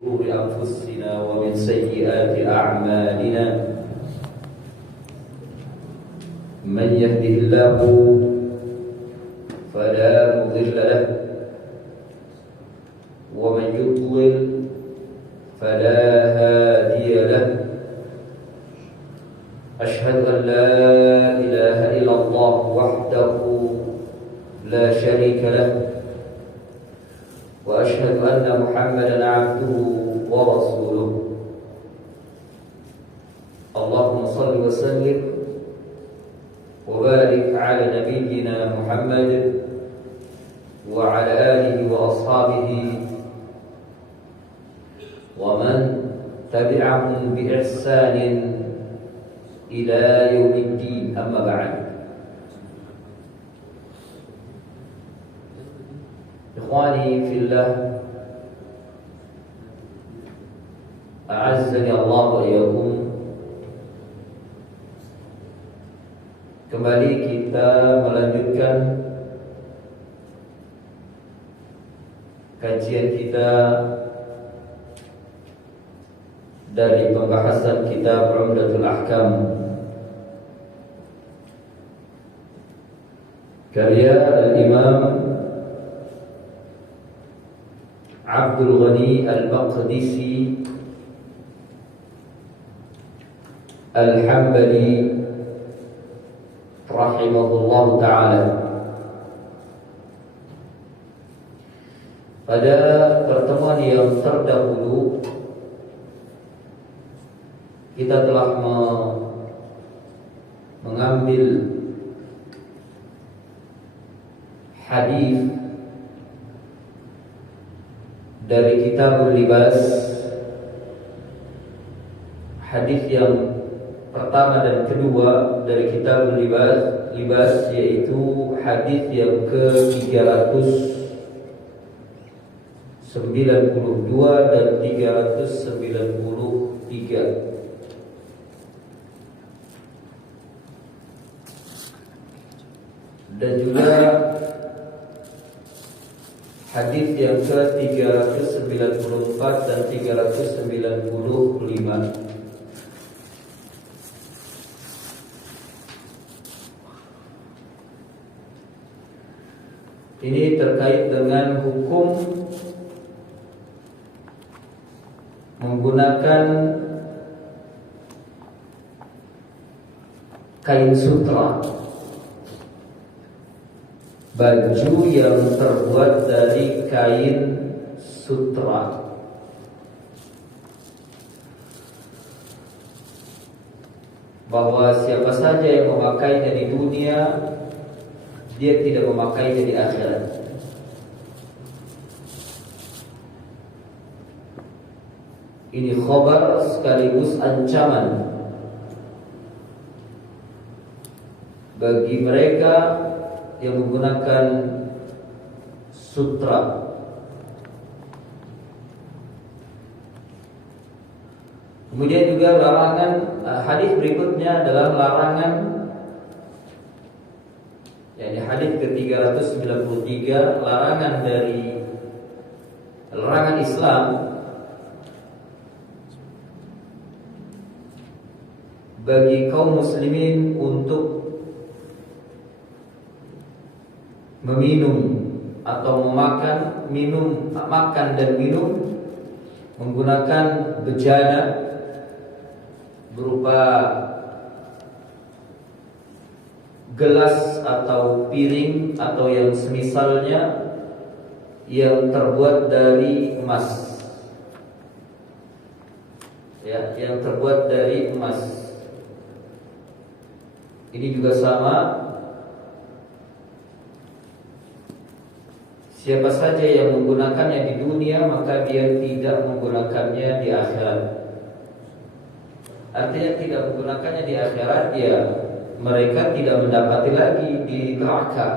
شرور أنفسنا ومن سيئات أعمالنا من يهده الله فلا مضل له ومن يضلل فلا هادي له أشهد أن لا إله إلا الله وحده لا شريك له وأشهد أن محمدًا عبده ورسوله اللهم صل وسلم وبارك على نبينا محمد وعلى آله وأصحابه ومن تبعهم بإحسان إلى يوم الدين أما بعد Ikhwani fillah, a'azzani Allah wa iyyakum. Kembali kita melanjutkan kajian kita dari pembahasan kitab Umdatul Ahkam karya Al-Imam Abdul Ghani Al-Maqdisi Al-Hambali rahimahullah ta'ala. Pada pertemuan yang terdahulu kita telah mengambil hadis dari Kitabul Libas. Hadis yang pertama dan kedua dari Kitabul Libas yaitu hadis yang ke-392 dan 393. Dan juga hadis yang ke-394 dan 395. Ini terkait dengan hukum menggunakan kain sutra, baju yang terbuat dari kain sutra. Bahwa siapa saja yang memakainya di dunia, dia tidak memakainya di akhirat. Ini khabar sekaligus ancaman bagi mereka yang menggunakan sutra. Kemudian juga larangan, hadis berikutnya adalah larangan, yakni hadis ke-393, larangan Islam bagi kaum muslimin untuk meminum atau makan dan minum menggunakan bejana berupa gelas atau piring atau yang semisalnya yang terbuat dari emas. Ya, yang terbuat dari emas. Ini juga sama. Siapa saja yang menggunakannya di dunia, maka dia tidak menggunakannya di akhirat. Artinya tidak menggunakannya di akhirat, ya mereka tidak mendapati lagi di neraka.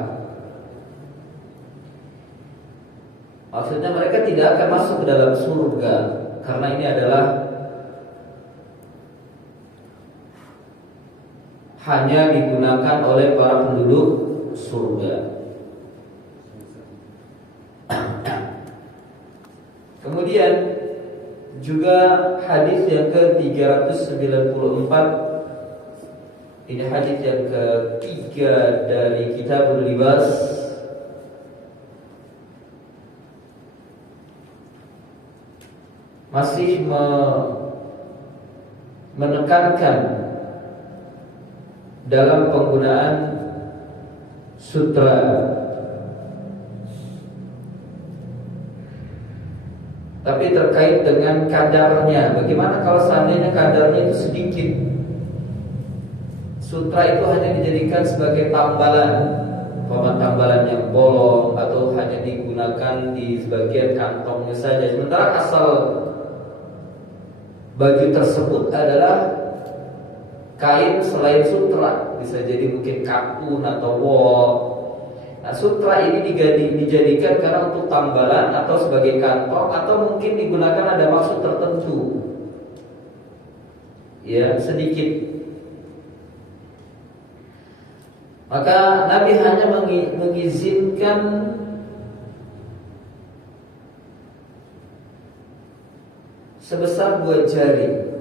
Maksudnya mereka tidak akan masuk ke dalam surga, karena ini adalah hanya digunakan oleh para penduduk surga. Kemudian Juga hadis yang ke-394, ini hadis yang ketiga dari Kitabul Libas. Masih menekankan dalam penggunaan sutra. Tapi terkait dengan kadarnya, bagaimana kalau seandainya kadarnya itu sedikit? Sutra itu hanya dijadikan sebagai tambalan, tambalan yang bolong, atau hanya digunakan di sebagian kantongnya saja. Sementara asal baju tersebut adalah kain selain sutra, bisa jadi mungkin katun atau wol. Nah, sutra ini dijadikan karena untuk tambalan atau sebagai kantong, atau mungkin digunakan ada maksud tertentu. Ya, sedikit. Maka Nabi hanya mengizinkan sebesar 2 jari.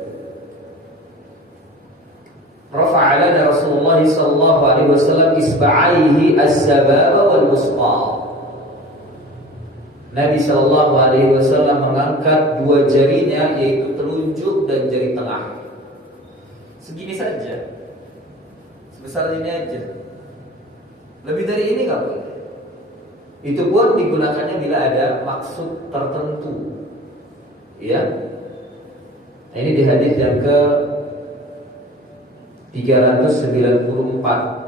Rafa'ala Rasulullah sallallahu alaihi wasallam isba'aihi as-sababa wal wusta. Nabi sallallahu alaihi wasallam mengangkat 2 jarinya, yaitu telunjuk dan jari tengah. Segini saja. Sebesar ini aja. Lebih dari ini enggak boleh. Itu pun digunakannya bila ada maksud tertentu. Ya. Nah, ini di hadis yang ke 394.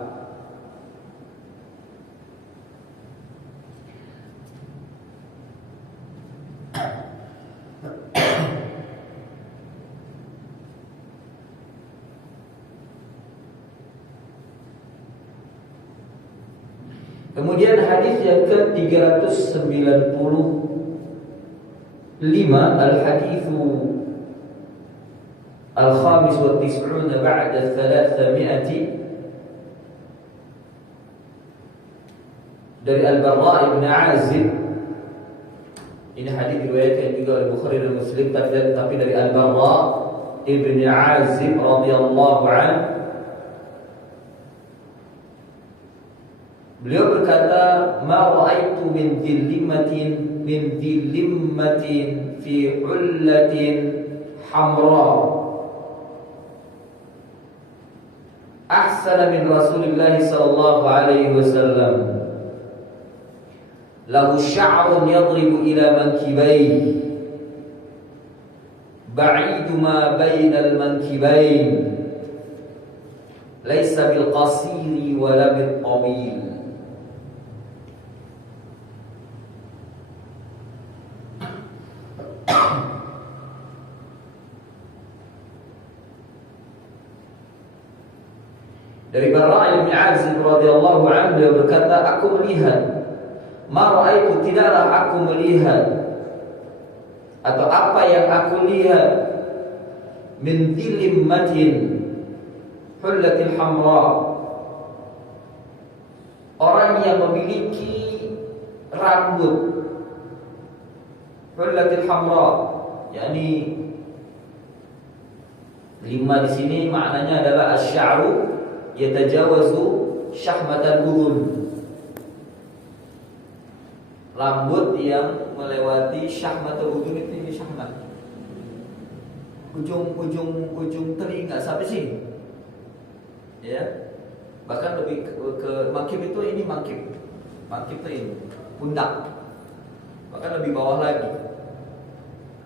Kemudian hadis yang ke-395, al-haditsu al-khamis wa tis'una ba'da 300, dari Al-Barra' ibn Azib. Ini hadis diriwayatkan juga oleh Bukhari dan Muslim, tapi dari Al-Barra' ibn Azib radhiyallahu anhu. Beliau berkata, "Ma ra'aitu min dhillimmatin fi hullatin hamra ahsana min Rasulillah sallallahu alaihi wasallam. Lahu sya'run yadribu ila mankibayhi, ba'idu ma bainal mankibayn, laysa bil qasiri wala bil tawil." Dari Barra' bin Azib radhiyallahu anhu, dia berkata, aku melihat, ma ra'aitu, tidaklah aku melihat, atau apa yang aku lihat, min dhilimmatin hullatil hamra, orang yang memiliki rambut hullatil hamra, yakni lima di sini maknanya adalah asy-sya'ru yatajawazu syahmatal udhun, rambut yang melewati syahmatul udhun. Itu ini syahmat, ujung telinga sampai sini, ya. Bahkan lebih ke mangkib itu, ini mangkib itu ini pundak, bahkan lebih bawah lagi.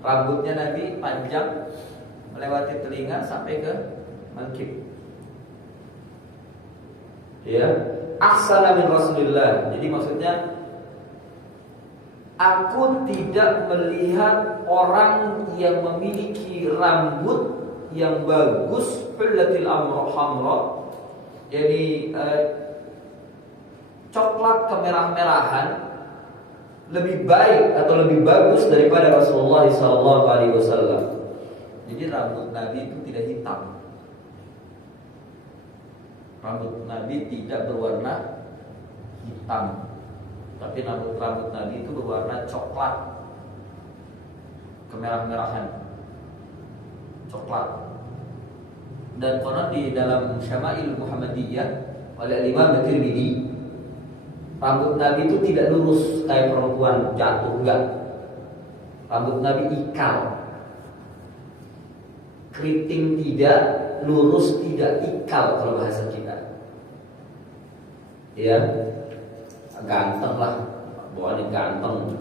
Rambutnya Nabi panjang melewati telinga sampai ke mangkib. Ya, ahsana min Rasulillah. Jadi maksudnya, aku tidak melihat orang yang memiliki rambut yang bagus, hullatil hamra, jadi coklat kemerah-merahan, lebih baik atau lebih bagus daripada Rasulullah SAW. Jadi rambut Nabi itu tidak hitam. Rambut Nabi tidak berwarna hitam, tapi rambut Nabi itu berwarna coklat kemerah-merahan. coklat. Dan konon di dalam Syama'il Muhammadiyah oleh Imam At-Tirmidzi, rambut Nabi itu tidak lurus kayak perempuan jatuh, enggak. Rambut Nabi ikal, keriting tidak, lurus tidak, ikal kalau bahasa kita. Ya, ganteng lah, bawaannya ganteng.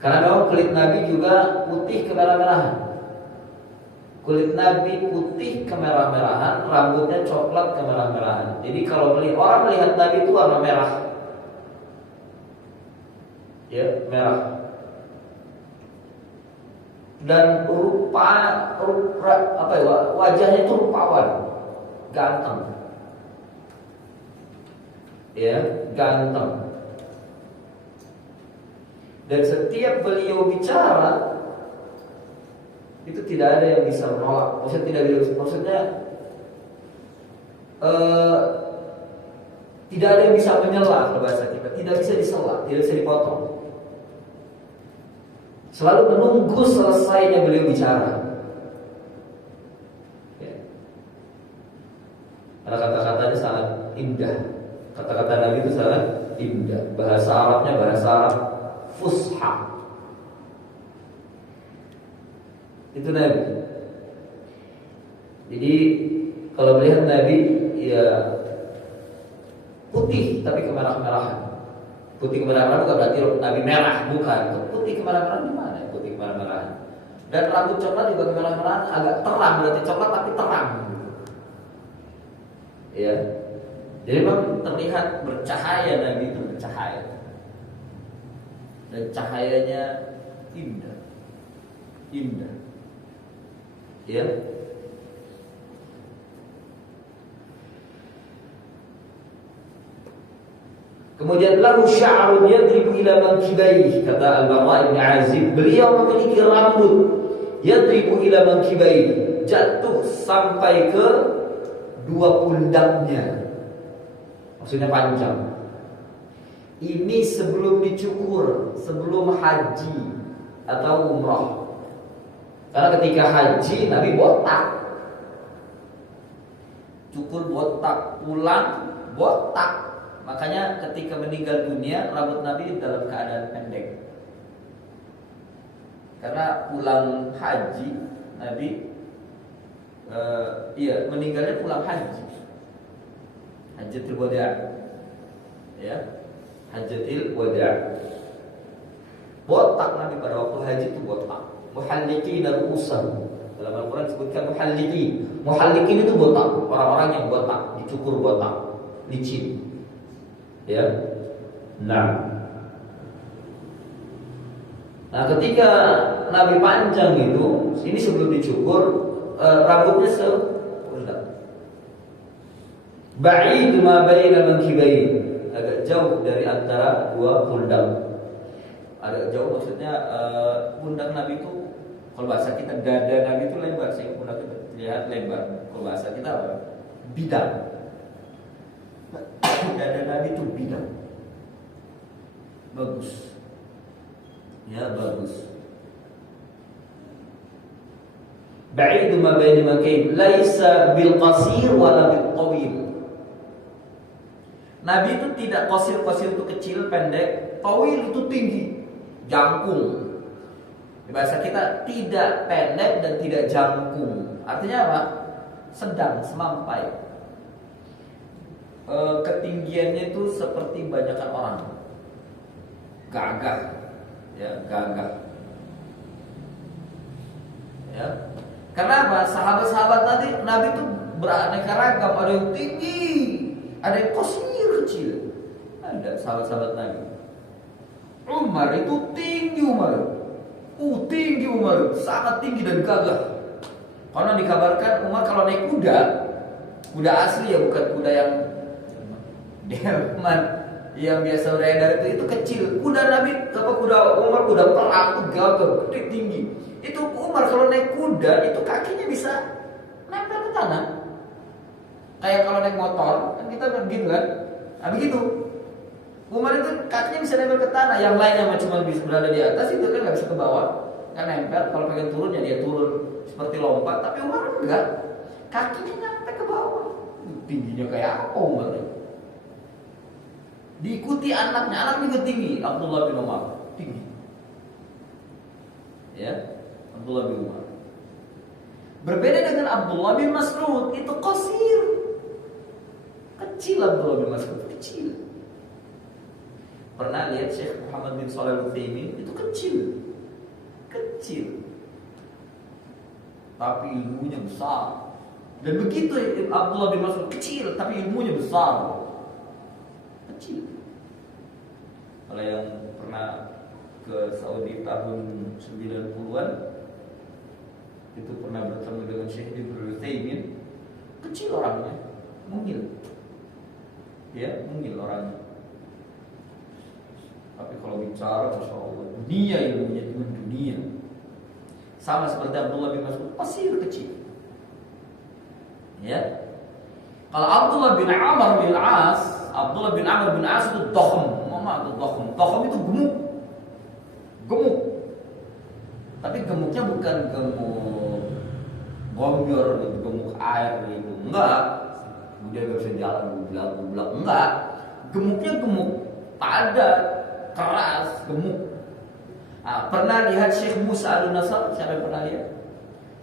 Karena memang kulit Nabi juga putih kemerah-merahan. Kulit Nabi putih kemerah-merahan, rambutnya coklat kemerah-merahan. Jadi kalau orang melihat Nabi itu warna merah, ya merah. Dan wajahnya itu rupawan, ganteng, ya ganteng. Dan setiap beliau bicara itu tidak ada yang bisa menolak. Tidak ada yang bisa menyela kalau bahasa kita. Tidak bisa disela, tidak bisa dipotong. Selalu menunggu selesainya beliau bicara. Ya. Karena kata-katanya sangat indah. Kata-kata Nabi itu sangat indah. Bahasa Arabnya bahasa Arab fusha. Itu Nabi. Jadi kalau melihat Nabi, ya putih tapi kemerah-merahan. Putih kemerah-merahan bukan berarti Nabi merah, bukan. Putih kemerah-merahan di mana? Putih kemerah-merahan. Dan rambut coklat juga kemerah-merahan, agak terang, berarti coklat tapi terang. Ya. Jadi memang terlihat bercahaya, Nabi itu bercahaya. Dan cahayanya indah. Indah. Ya. Kemudian lahu sya'run yadribu ila mankibayhi, kata Al-Bara' bin Azib, beliau memiliki rambut yadribu ila mankibayhi, jatuh sampai ke dua pundaknya. Maksudnya panjang. Ini sebelum dicukur, sebelum haji atau umrah. Karena ketika haji Nabi botak, cukur botak, pulang botak. Makanya ketika meninggal dunia rambut Nabi dalam keadaan pendek. Karena pulang haji Nabi, meninggalnya pulang haji, Hajjatul Wada', ya, Hajjatul Wada'. Botak Nabi pada waktu haji itu botak. Muhalliqin ru'usan. Dalam Al-Quran disebutkan muhalliqin. Muhalliqin itu botak, orang-orang yang botak, dicukur botak, licin. Ya. Nah, ketika Nabi panjang itu, ini sebelum dicukur, rambutnya sepundak. Ba'id ma baina mankibain, agak jauh dari antara dua pundak. Agak jauh maksudnya pundak Nabi itu, kalau bahasa kita dada Nabi itu lebar, sehingga pundak itu terlihat lebar. Kalau bahasa kita apa? Bidang. Dada Nabi itu bidang. Bagus. Ya, bagus. Ba'idu ma baina mankibain, laisa bil qasir wala bil tawil. Nabi itu tidak qasir itu kecil, pendek, tawil itu tinggi, jangkung. Di bahasa kita tidak pendek dan tidak jangkung. Artinya apa? Sedang, semampai. Ketinggiannya itu seperti banyakan orang. Gagah. Ya, gagah. Ya. Karena apa? Sahabat-sahabat tadi Nabi itu beraneka ragam, ada yang tinggi, ada yang kecil. Ada sahabat-sahabat Nabi. Umar itu tinggi, tinggi Umar, sangat tinggi dan gagah. Karena dikabarkan Umar kalau naik kuda asli ya, bukan kuda yang delman yang biasa beredar itu kecil. Kuda Nabi, kuda Umar, kuda perang itu gagah, gede, tinggi. Itu Umar kalau naik kuda itu kakinya bisa nempel ke tanah. Kayak kalau naik motor kan kita begitu kan. Nah begitu. Umar itu kakinya bisa nempel ke tanah, yang lainnya cuma bisa berada di atas, itu kan nggak bisa ke bawah. kan nempel. Kalau pengen turun ya dia turun seperti lompat. Tapi Umar enggak, kakinya nyampe ke bawah. Tingginya kayak apa Umar? Diikuti anaknya juga tinggi. Abdullah bin Umar tinggi. Ya, Abdullah bin Umar. Berbeda dengan Abdullah bin Mas'ud, itu qasir. Kecil Abdullah bin Mas'ud, kecil. Pernah lihat Syekh Muhammad bin Shalih Al-Utsaimin, itu kecil. Kecil. Tapi ilmunya besar. Dan begitu Abdullah bin Mas'ud kecil, tapi ilmunya besar. Kecil. Kalau yang pernah ke Saudi tahun 90-an, itu pernah bertemu dengan Syekh Ibnu Utsaimin, kecil orangnya, mungil. Ya, mungil orangnya. Tapi kalau bicara, Masya Allah, dunia ilmunya itu dunia. Sama seperti Abdullah bin Mas'ud, pasir kecil. Ya. Kalau Abdullah bin Amr bin As, Abdullah bin Amr bin As itu dokhom. Mama itu dokhom. Dokhom itu gemuk. Gemuk. Tapi gemuknya bukan gemuk gomyor gitu, gemuk air gitu. Enggak. Dia gak bisa jalan bulat-bulat. Enggak. Gemuknya gemuk padat, keras, gemuk. Nah, pernah lihat Syekh Musa Al-Nasr? Siapa yang pernah lihat?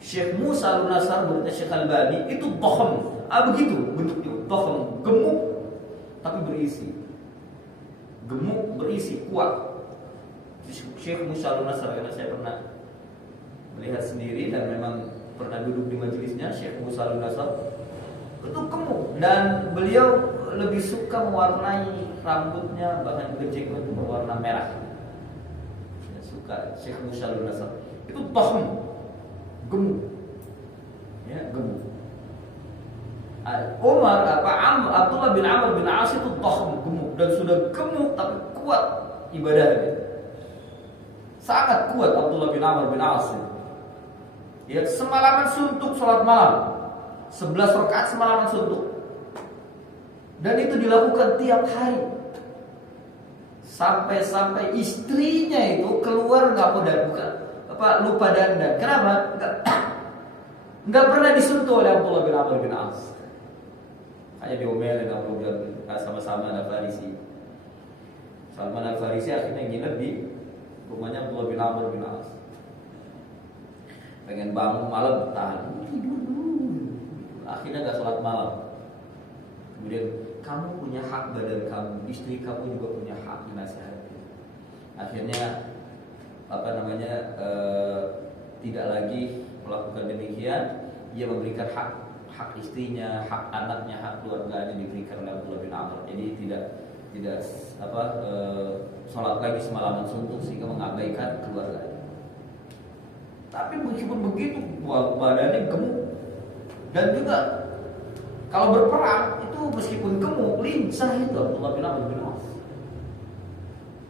Syekh Musa Al-Nasr berarti Syekh Al-Bani itu dokhom. Begitu bentuknya, dokhom, gemuk tapi berisi. Gemuk berisi, kuat. Syekh Musa Al-Nasr, karena saya pernah melihat sendiri dan memang pernah duduk di majelisnya Syekh Musa Al-Nasr. Itu gemuk dan beliau lebih suka mewarnai rambutnya, bahkan gejeknya itu berwarna merah. Saya suka Syekh Musa Al-Nasr. Itu dokhom, gemuk. Ya, gemuk. Abdullah bin Amr bin As itu dokhom, gemuk, dan sudah gemuk tapi kuat ibadahnya. Sangat kuat Abdullah bin Amr bin As. Ya, semalaman suntuk sholat malam. 11 rakaat semalaman suntuk. Dan itu dilakukan tiap hari. Sampai istrinya itu keluar lupa dandan. Kenapa? Enggak pernah disentuh oleh Abdullah bin Amr bin As. Hanya diomelin Abdullah bin sama Salman Al-Farisi. Salman Al-Farisi akhirnya nginep di rumahnya Abdullah bin Amr bin As. Pengen bangun malam tahan. Akhirnya gak sholat malam. Kemudian kamu punya hak badan kamu, istri kamu juga punya hak dinasihati. Akhirnya tidak lagi melakukan demikian. Ia memberikan hak istrinya, hak anaknya, hak keluarganya diberikan oleh Abdullah bin Amr. Jadi tidak sholat lagi semalaman suntuk sehingga mengabaikan keluarganya. Tapi meskipun begitu badannya gemuk. Dan juga kalau berperang itu meskipun gemuk, lincah itu Abdullah bin Amr bin As.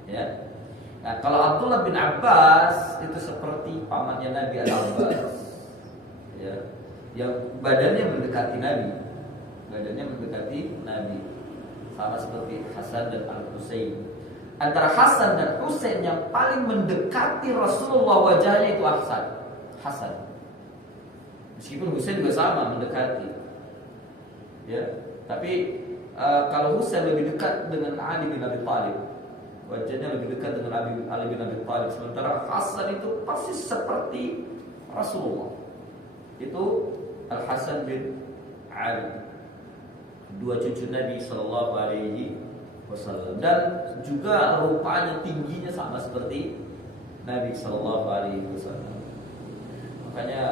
Ya. Nah, kalau Abdullah bin Abbas itu seperti pamannya Nabi Al-Abbas. Ya. Yang badannya mendekati Nabi. Sama seperti Hasan dan Al-Husain. Antara Hasan dan Husain yang paling mendekati Rasulullah wajahnya itu Hasan. Meskipun Husain juga sama mendekati. Ya, tapi kalau Husain lebih dekat dengan Ali bin Abi Thalib, wajahnya lebih dekat dengan Ali bin Abi Thalib. Sementara Hasan itu pasti seperti Rasulullah. Itu Al Hasan bin Ali, dua cucu Nabi Sallallahu Alaihi Wasallam, dan juga rupanya tingginya sama seperti Nabi Sallallahu Alaihi Wasallam. Makanya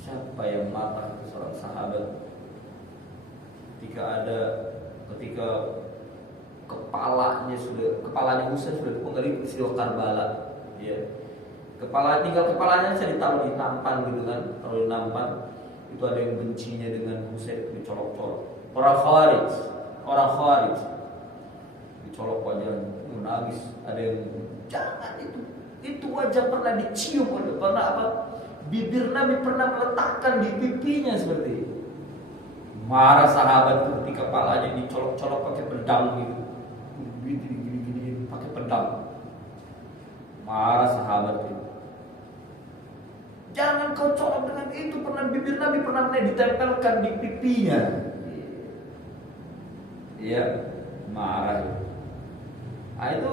siapa yang marah ke seorang sahabat ketika kepalanya Husain sudah dipenggal di peristiwa Karbala, ya. Kepalanya saya ditaruh di nampan gitu kan, taruh di nampan. Itu ada yang bencinya dengan Husain, dicolok-colok. Orang Khawarij dicolok wajahnya, nangis. Ada yang jangan itu wajah pernah dicium, bibir Nabi pernah meletakkan di pipinya seperti itu. Marah sahabat itu ketika kepalanya dicolok-colok pakai pedang gitu. Gini pakai pedang. Marah sahabat itu. Jangan kau colok dengan itu, pernah bibir Nabi pernah ditempelkan di pipinya. Iya, marah. Nah, itu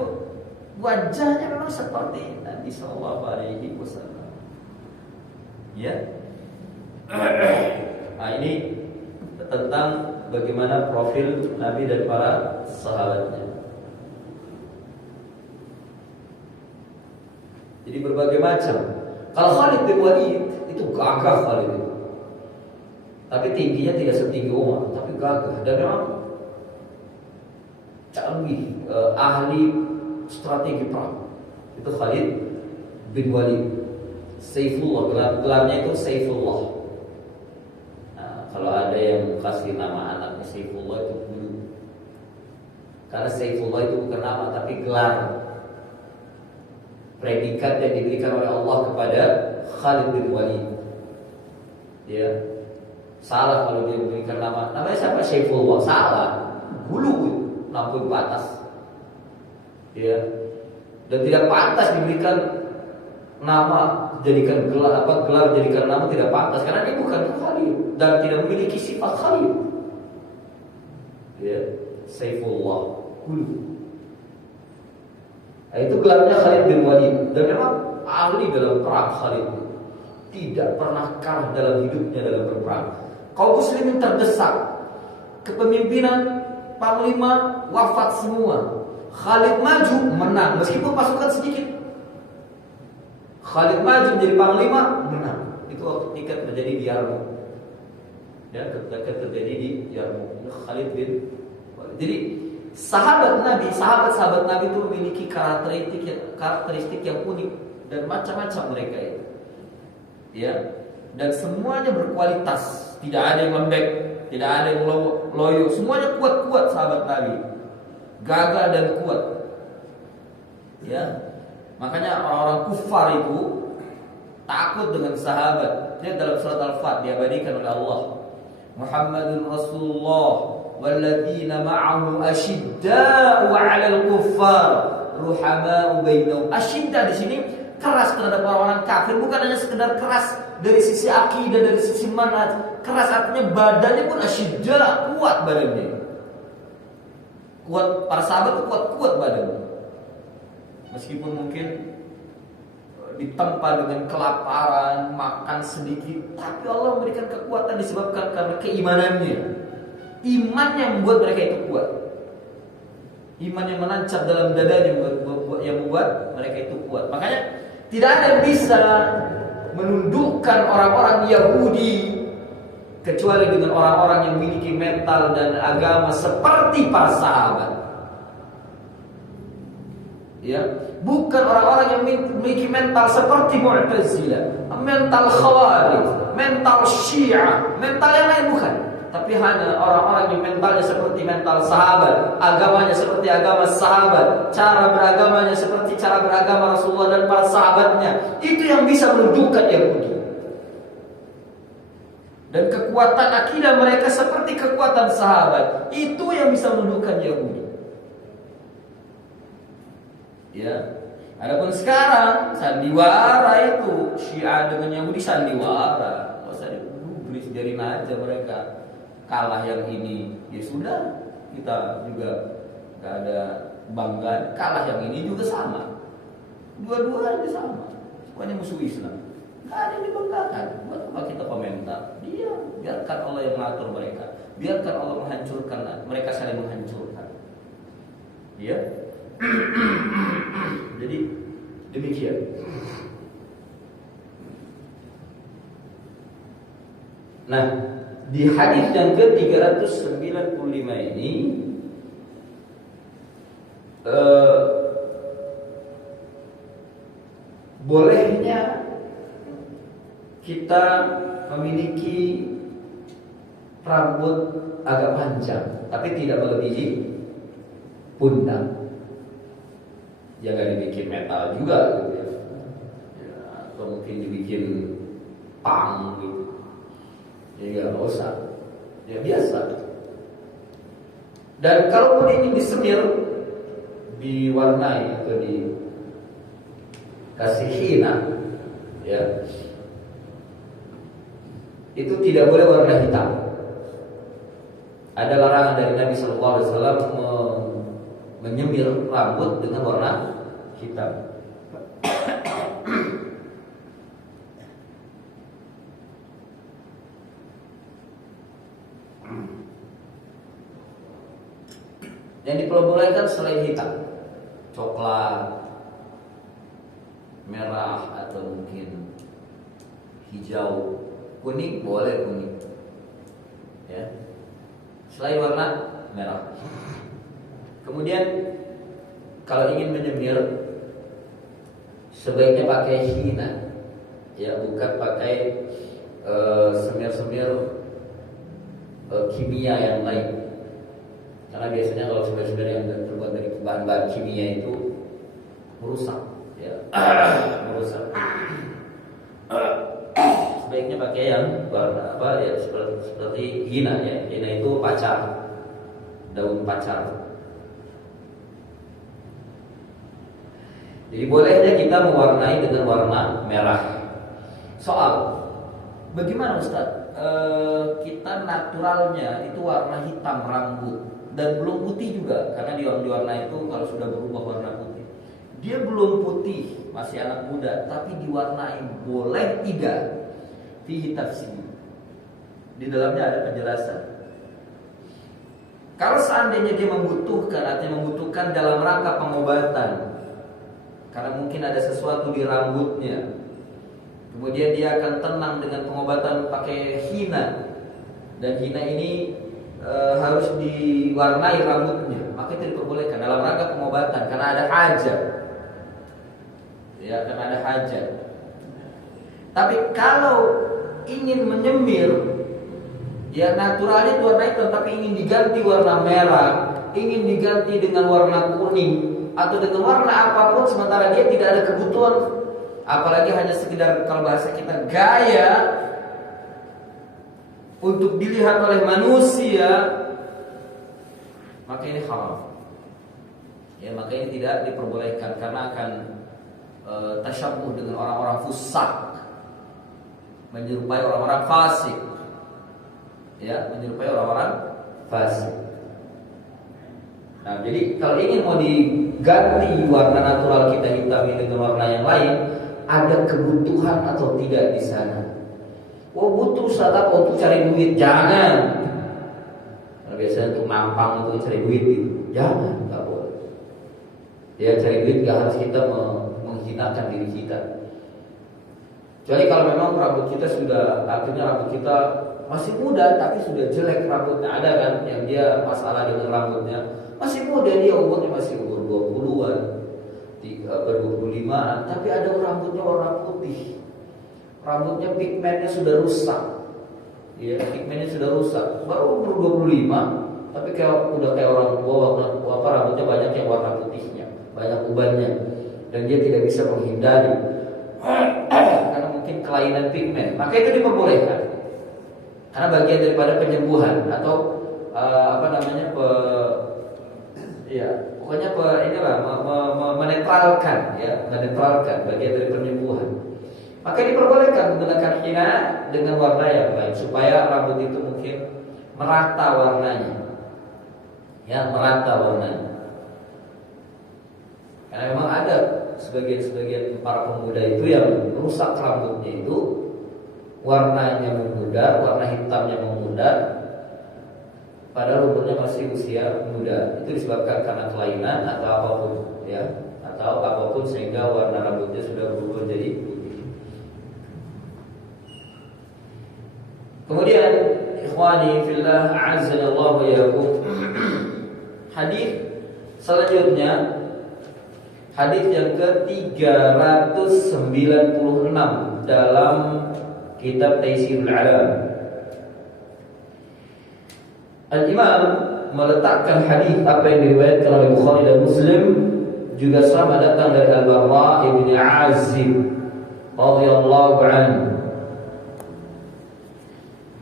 wajahnya memang seperti Nabi Sallallahu Alaihi Wasallam. Ya. Nah, ini tentang bagaimana profil Nabi dan para sahabatnya. Jadi berbagai macam. Kalau Khalid bin Walid itu gagah Khalid itu. Tapi tingginya tidak setinggi Umar, tapi gagah dan memang canggih, ahli strategi perang. Itu Khalid bin Walid. Saifullah, gelarnya itu Saifullah. Nah, kalau ada yang kasih nama anaknya Saifullah itu dulu. Karena Saifullah itu bukan nama tapi gelar, predikat yang diberikan oleh Allah kepada Khalid bin Walid. Ya, salah kalau dia memberikan namanya siapa? Saifullah, salah. Gulu lampu batas. Ya, dan tidak pantas diberikan nama, jadikan gelar jadikan nama, tidak pantas karena dia bukan Khalid dan tidak memiliki sifat Khalid. Ya, Saifullah, gulu. Nah, itu gelarnya Khalid bin Walid dan memang ahli dalam perang. Khalid tidak pernah kalah dalam hidupnya dalam berperang. Kaum muslimin terdesak, kepemimpinan panglima wafat semua. Khalid maju menang meskipun pasukan sedikit. Khalid maju menjadi panglima menang. Itu waktu ketika terjadi di Yarmouk. Ya, ketika terjadi di Yarmouk. Khalid bin Walid. Jadi sahabat-sahabat Nabi itu memiliki karakteristik yang unik dan macam-macam mereka itu. Ya, dan semuanya berkualitas, tidak ada yang lembek, tidak ada yang loyo, semuanya kuat-kuat sahabat Nabi. Gagah dan kuat. Ya. Makanya orang-orang kufar itu takut dengan sahabat. Lihat dalam surat Al-Fat diabadikan oleh Allah. Muhammadun Rasulullah walladzina ma'ahu asyidda'u 'alal kuffar ruhama'u bainahum. Asyidda di sini keras terhadap orang-orang kafir, bukan hanya sekedar keras dari sisi akidah, dari sisi manhaj. Keras artinya badannya pun asyidda, kuat badannya. Kuat, para sahabat itu kuat badannya. Meskipun mungkin ditempa dengan kelaparan, makan sedikit, tapi Allah memberikan kekuatan disebabkan karena keimanannya. Iman yang membuat mereka itu kuat. Iman yang menancap dalam dadanya yang membuat mereka itu kuat. Makanya tidak ada yang bisa menundukkan orang-orang Yahudi kecuali dengan orang-orang yang memiliki mental dan agama seperti para sahabat. Ya, bukan orang-orang yang memiliki mental seperti Mu'tazilah, mental Khawarij, mental Syiah, mental yang lain bukan. Tapi hanya orang-orang yang mentalnya seperti mental sahabat, agamanya seperti agama sahabat, cara beragamanya seperti cara beragama Rasulullah dan para sahabatnya. Itu yang bisa menundukkan Yahudi. Dan kekuatan akidah mereka seperti kekuatan sahabat. Itu yang bisa menundukkan Yahudi. Ya. Adapun sekarang sandiwara itu Syiah dengan Yahudi sandiwara. Enggak usah diberi sejarin aja mereka. Kalah yang ini, ya sudah, kita juga enggak ada bangga. Kalah yang ini juga sama. Dua-duanya sama. Semuanya musuh Islam. Enggak ada yang dibanggakan. Buat apa kita komentar? Dia biarkan Allah yang mengatur mereka. Biarkan Allah menghancurkan mereka, saling menghancurkan. Ya. Jadi demikian. Nah, di hadis yang ke-395 ini bolehnya kita memiliki rambut agak panjang, tapi tidak melebihi pundak. Jangan dibikin metal juga gitu ya. Atau mungkin dibikin pang gitu. Ya nggak usah. Ya biasa. Dan kalaupun ini disemir, diwarnai atau kasih hina, ya, itu tidak boleh warna hitam. Ada larangan dari Nabi Shallallahu Alaihi Wasallam menyemir rambut dengan warna hitam. Yang diperbolehkan selain hitam, coklat, merah atau mungkin hijau, kuning boleh kuning, ya. Selain warna merah. Kemudian kalau ingin menyemir sebaiknya pakai hina, ya, bukan pakai semir-semir kimia yang lain. Karena biasanya kalau semir-semir yang terbuat dari bahan-bahan kimia itu merusak, ya, merusak. Sebaiknya pakai yang warna apa, ya, seperti hina, ya. Hina itu pacar, daun pacar. Jadi bolehnya kita mewarnai dengan warna merah. Soal bagaimana Ustaz? Kita naturalnya itu warna hitam rambut dan belum putih juga, karena di warna itu kalau sudah berubah warna putih, dia belum putih, masih anak muda, tapi diwarnai boleh tidak? Fihi tafsir. Di dalamnya ada penjelasan. Kalau seandainya dia membutuhkan, artinya membutuhkan dalam rangka pengobatan, karena mungkin ada sesuatu di rambutnya, kemudian dia akan tenang dengan pengobatan pakai hina, dan hina ini harus diwarnai rambutnya, maka itu diperbolehkan dalam rangka pengobatan karena ada hajat, ya, karena ada hajat. Tapi kalau ingin menyemir, ya, naturalnya itu warna hitam, tapi ingin diganti warna merah, ingin diganti dengan warna kuning atau dengan warna apapun, sementara dia tidak ada kebutuhan, apalagi hanya sekedar, kalau bahasa kita, gaya untuk dilihat oleh manusia, maka ini haram, ya, maka ini tidak diperbolehkan karena akan tasyabuh dengan orang-orang fusak, menyerupai orang-orang fasik, ya, menyerupai orang-orang fasik. Nah, jadi kalau ingin mau diganti warna natural kita hitam ini dengan warna yang lain, ada kebutuhan atau tidak di sana? Oh, butuh saat untuk cari duit, jangan. Karena biasanya untuk nampang untuk cari duit gitu, jangan, nggak boleh. Ya, cari duit nggak harus kita menghinakan diri kita. Kecuali kalau memang rambut kita sudah, artinya rambut kita masih muda tapi sudah jelek rambutnya. Ada kan yang dia masalah dengan rambutnya, masih muda, dia umurnya masih umur 20-an, 25-an, tapi ada rambutnya warna putih, rambutnya pigmennya sudah rusak, ya, pigmennya sudah rusak, baru umur 25, tapi udah kayak orang tua, rambutnya banyak yang warna putihnya, banyak ubannya, dan dia tidak bisa menghindari karena mungkin kelainan pigmen, maka itu diperbolehkan karena bagian daripada penyembuhan atau menetralkan, ya, menetralkan bagian dari penyembuhan. Maka diperbolehkan menggunakan hina dengan warna yang lain supaya rambut itu mungkin merata warnanya, ya, merata warnanya. Karena memang ada sebagian para pemuda itu yang rusak rambutnya itu, warnanya memudar, warna hitamnya memudar, padahal umurnya masih usia muda. Itu disebabkan karena kelainan atau apapun, ya, atau apapun sehingga warna rambutnya sudah berubah jadi putih. Kemudian, ikhwani fillah, a'azzanallahu wa iyyakum. Hadis selanjutnya, hadis yang ke-396 dalam kitab Taisirul Alam. Al-Imam meletakkan hadis apa yang diriwayatkan oleh Bukhari dan Muslim juga sama datang dari Al-Barra ibn Azib radhiyallahu anhu.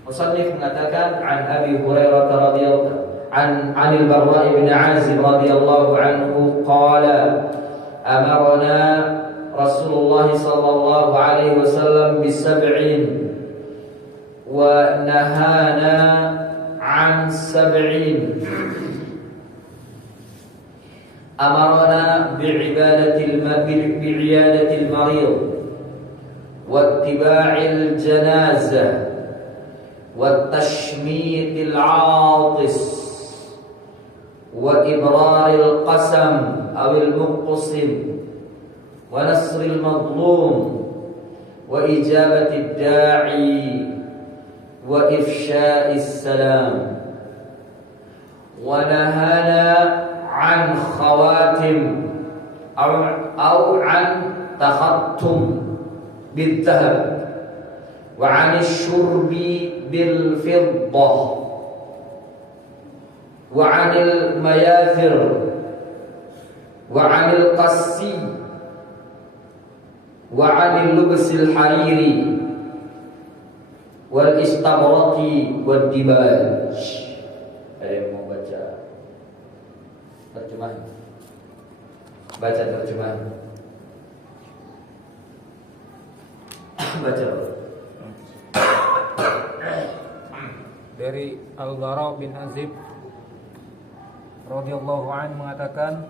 Musannif mengatakan an Abi Hurairah radhiyallahu an Al-Barra ibn Azib radhiyallahu anhu qala amarna Rasulullah sallallahu alaihi wasallam bisab'in wa nahana an sab'in. Amarna bi'iyadatil marid wattiba'il janazah wattashmitil 'atis wa ibraril qasam awil muqsim wa nasril madlum wa ijabatid da'i wa ifsya'is salam wa nahana an khawatim aw an takhattum bidhahab wa 'anil syurbi bil fiddah wa 'anil mayathir wa 'anil qassi wa 'anil lubsil hariri wal istabraqi wad dibaj. Ada yang mau baca terjemahan? Baca terjemahan. Baca. Dari Al-Bara bin Azib radhiyallahu anhu mengatakan,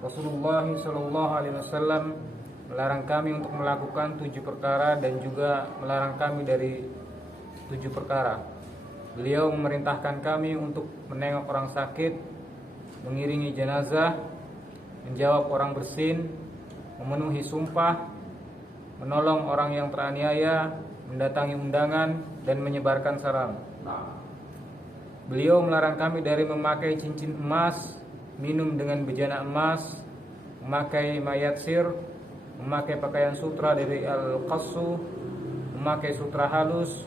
Rasulullah sallallahu alaihi wasallam melarang kami untuk melakukan 7 perkara dan juga melarang kami dari 7 perkara. Beliau memerintahkan kami untuk menengok orang sakit, mengiringi jenazah, menjawab orang bersin, memenuhi sumpah, menolong orang yang teraniaya, mendatangi undangan, dan menyebarkan salam. Beliau melarang kami dari memakai cincin emas, minum dengan bejana emas, memakai mayat sir, memakai pakaian sutra dari al-qassu, memakai sutra halus,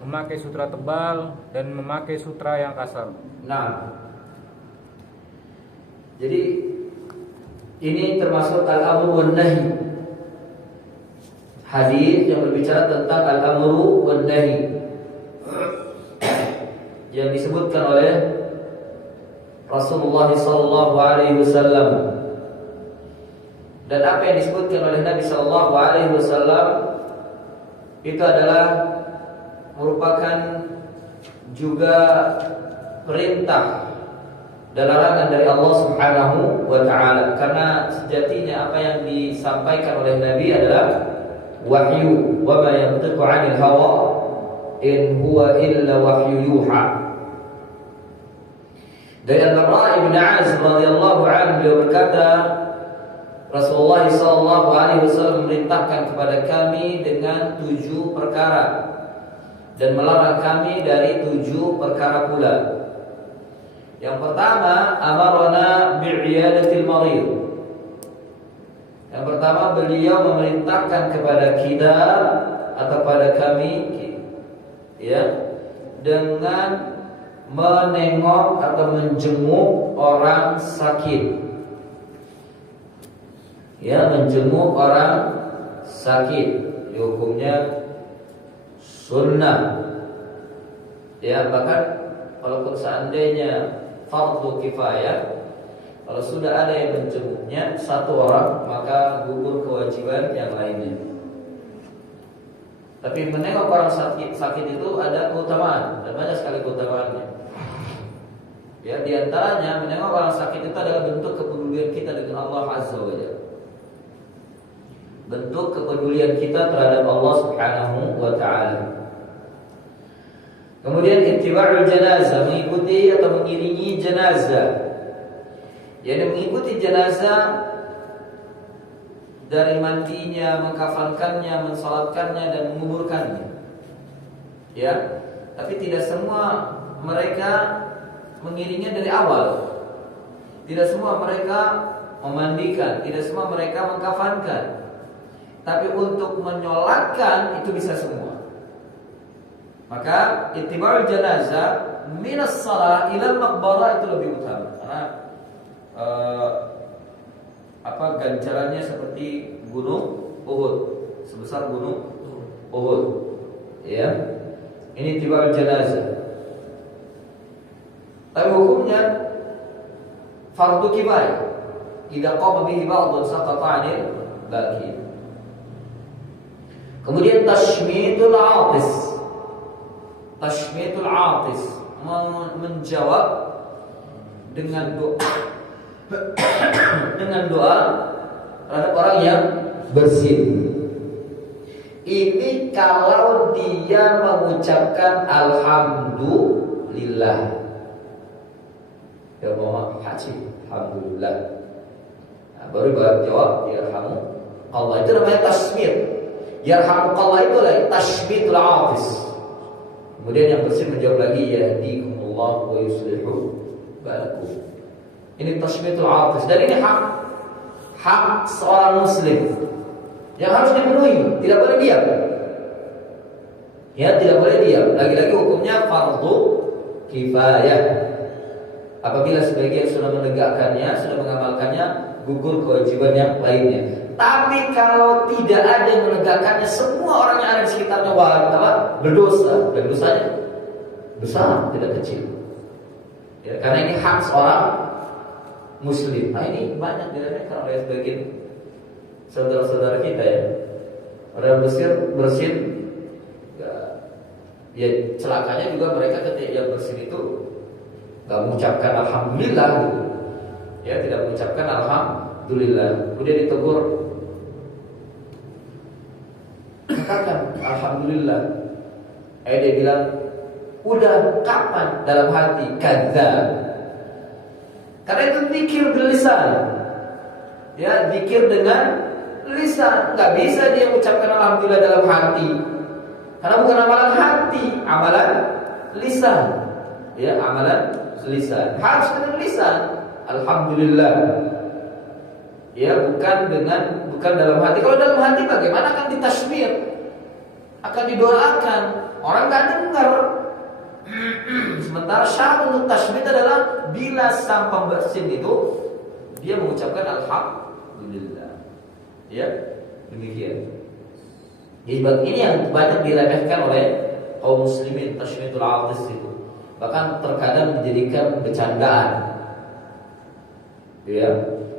memakai sutra tebal, dan memakai sutra yang kasar. Nah, jadi ini termasuk al-amru wan nahi. Hadis yang berbicara tentang al-amru wan nahi yang disebutkan oleh Rasulullah sallallahu alaihi wasallam. Dan apa yang disebutkan oleh Nabi sallallahu alaihi wasallam itu adalah merupakan juga perintah dan larangan dari Allah Subhanahu wa taala, karena sejatinya apa yang disampaikan oleh Nabi adalah wahyu, wa ma yantiqu 'anil hawa in huwa illa wahyu yuha. Dari Al-Bara bin Azib radhiyallahu anhu beliau berkata, Rasulullah sallallahu alaihi wasallam memerintahkan kepada kami dengan 7 perkara dan melarang kami dari 7 perkara pula. Yang pertama, amarna bi'iyadatil marid. Yang pertama, beliau memerintahkan kepada kita atau pada kami, ya, dengan menengok atau menjenguk orang sakit. Ya, menjenguk orang sakit, hukumnya sunnah. Ya, bahkan walaupun seandainya fardu kifayah, kalau sudah ada yang menjenguknya 1 orang, maka gugur kewajiban yang lainnya. Tapi menengok orang sakit itu ada keutamaan, dan banyak sekali keutamaannya. Ya, di antaranya menengok orang sakit itu adalah bentuk kepedulian kita dengan Allah Azza wa Jalla. Bentuk kepedulian kita terhadap Allah Subhanahu wa taala. Kemudian ittiba'ul janazah, mengikuti atau mengiringi jenazah. Yang mengikuti jenazah dari mandinya, mengkafankannya, mensalatkannya, dan menguburkannya. Ya, tapi tidak semua mereka mengiringnya dari awal. Tidak semua mereka memandikan, tidak semua mereka mengkafankan. Tapi untuk menyolatkan itu bisa semua. Maka ittiba'ul janazah minas shalah ilal maqbarah itu lebih utama, karena ganjarannya seperti gunung Uhud, sebesar gunung Uhud. Ya. Ini ittiba'ul janazah. Tapi hukumnya fardu kifayah. Idza qama bihi ba'dun saqata 'anil baki. Kemudian tashmitul atis. Tashmitul atis, menjawab dengan doa dengan doa terhadap orang yang bersin. Ini kalau dia mengucapkan alhamdulillah. Ya Muhammad haji, alhamdulillah. Nah, baru jawab yarhamu Allah, itu namanya tasmit. Yarhamukallah itu adalah tashmitul atis. Kemudian yang bersin menjawab lagi yahdikumullah wa yuslihu balakum. Ini tashmitul atis, dan ini hak seorang muslim yang harus dipenuhi, tidak boleh diam. Ya, tidak boleh diam. Lagi-lagi hukumnya fardu kifayah. Apabila sebagian sudah menegakkannya, sudah mengamalkannya, gugur kewajiban yang lainnya. Tapi kalau tidak ada yang menegakkannya, semua orang yang ada di sekitarnya berdosa, dan dosanya besar, tidak kecil. Ya, karena ini hak seorang muslim. Nah, ini banyak diremehkan oleh sebagian saudara-saudara kita ya. Orang bersin, ya celakanya juga mereka ketika yang bersin itu gak mengucapkan alhamdulillah gitu. Ya, tidak mengucapkan alhamdulillah. Kemudian ditegur, katakan alhamdulillah. Dia bilang, udah kapan? Dalam hati, kadzab. Karena itu zikir berlisan. Ya, zikir dengan lisan. Gak bisa dia mengucapkan alhamdulillah dalam hati, karena bukan amalan hati, amalan lisan. Ya, amalan lisan. Harus dengan lisan. Alhamdulillah. Ya, bukan dalam hati. Kalau dalam hati bagaimana akan ditashmir? Akan didoakan. Orang gak dengar. Sementara syarat untuk tashmir adalah bila sang pembersin itu dia mengucapkan alhamdulillah. Ya, demikian. Jadi ini yang banyak diremehkan oleh kaum muslimin, tashmitul atis itu. Bahkan terkadang menjadikan bercandaan. Ya,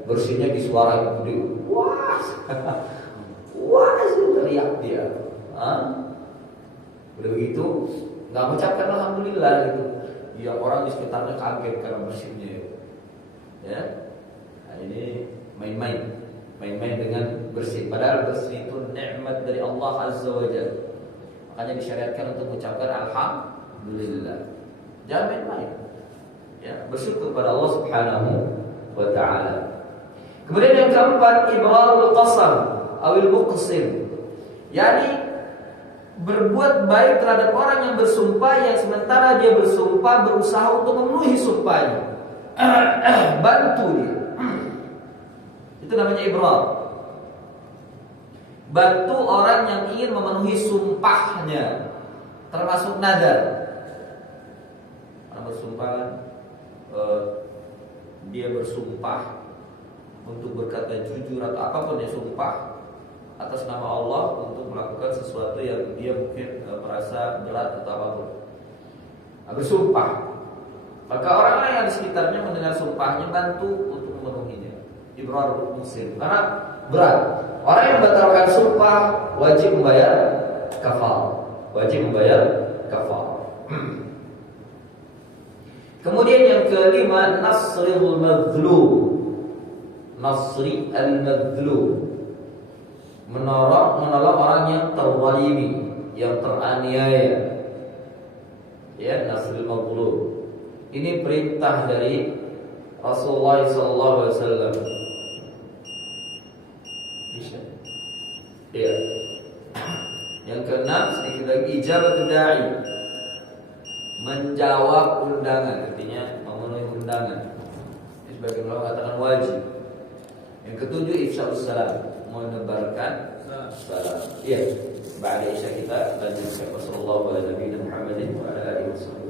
bersinnya di suara yang gede. Wah, wah, teriak dia. Udah begitu, nggak mengucapkan alhamdulillah gitu. Ya, orang di sekitarnya kaget karena bersinnya. Ya, nah, ini main-main dengan bersin. Padahal bersin itu nikmat dari Allah Azza wa Jalla. Makanya disyariatkan untuk mengucapkan alhamdulillah. Jangan main-main. Ya, bersyukur pada Allah Subhanahu wa ta'ala. Kemudian yang keempat, ibrarul qasam awil muqsim. Yani berbuat baik terhadap orang yang bersumpah, yang sementara dia bersumpah berusaha untuk memenuhi sumpahnya. Bantu dia. Itu namanya ibrar. Bantu orang yang ingin memenuhi sumpahnya, termasuk nadar. Orang bersumpah, dia bersumpah untuk berkata jujur atau apapun dia sumpah atas nama Allah untuk melakukan sesuatu yang dia mungkin merasa berat atau apapun. Bersumpah, maka orang-orang yang di sekitarnya mendengar sumpahnya bantu untuk memenuhinya. Ibrar muslim, karena berat. Orang yang membatalkan sumpah wajib membayar kafar. Kemudian yang kelima, nasrul mazlum. Nasri al-mazlum, menolong orang yang terzalimi, yang teraniaya. Ya, nasrul mazlum. Ini perintah dari Rasulullah SAW. Ya. Yang keenam, sedikit lagi, ijabatul da'i, menjawab undangan, artinya memenuhi undangan. Ini sebagian ulama katakan wajib. Yang ketujuh, ifsya'us salam, menebarkan salam. Iya, ba'da isya kita lanjutkan. Wassallallahu ala nabiyina Muhammadin wa ala alihi wasallam.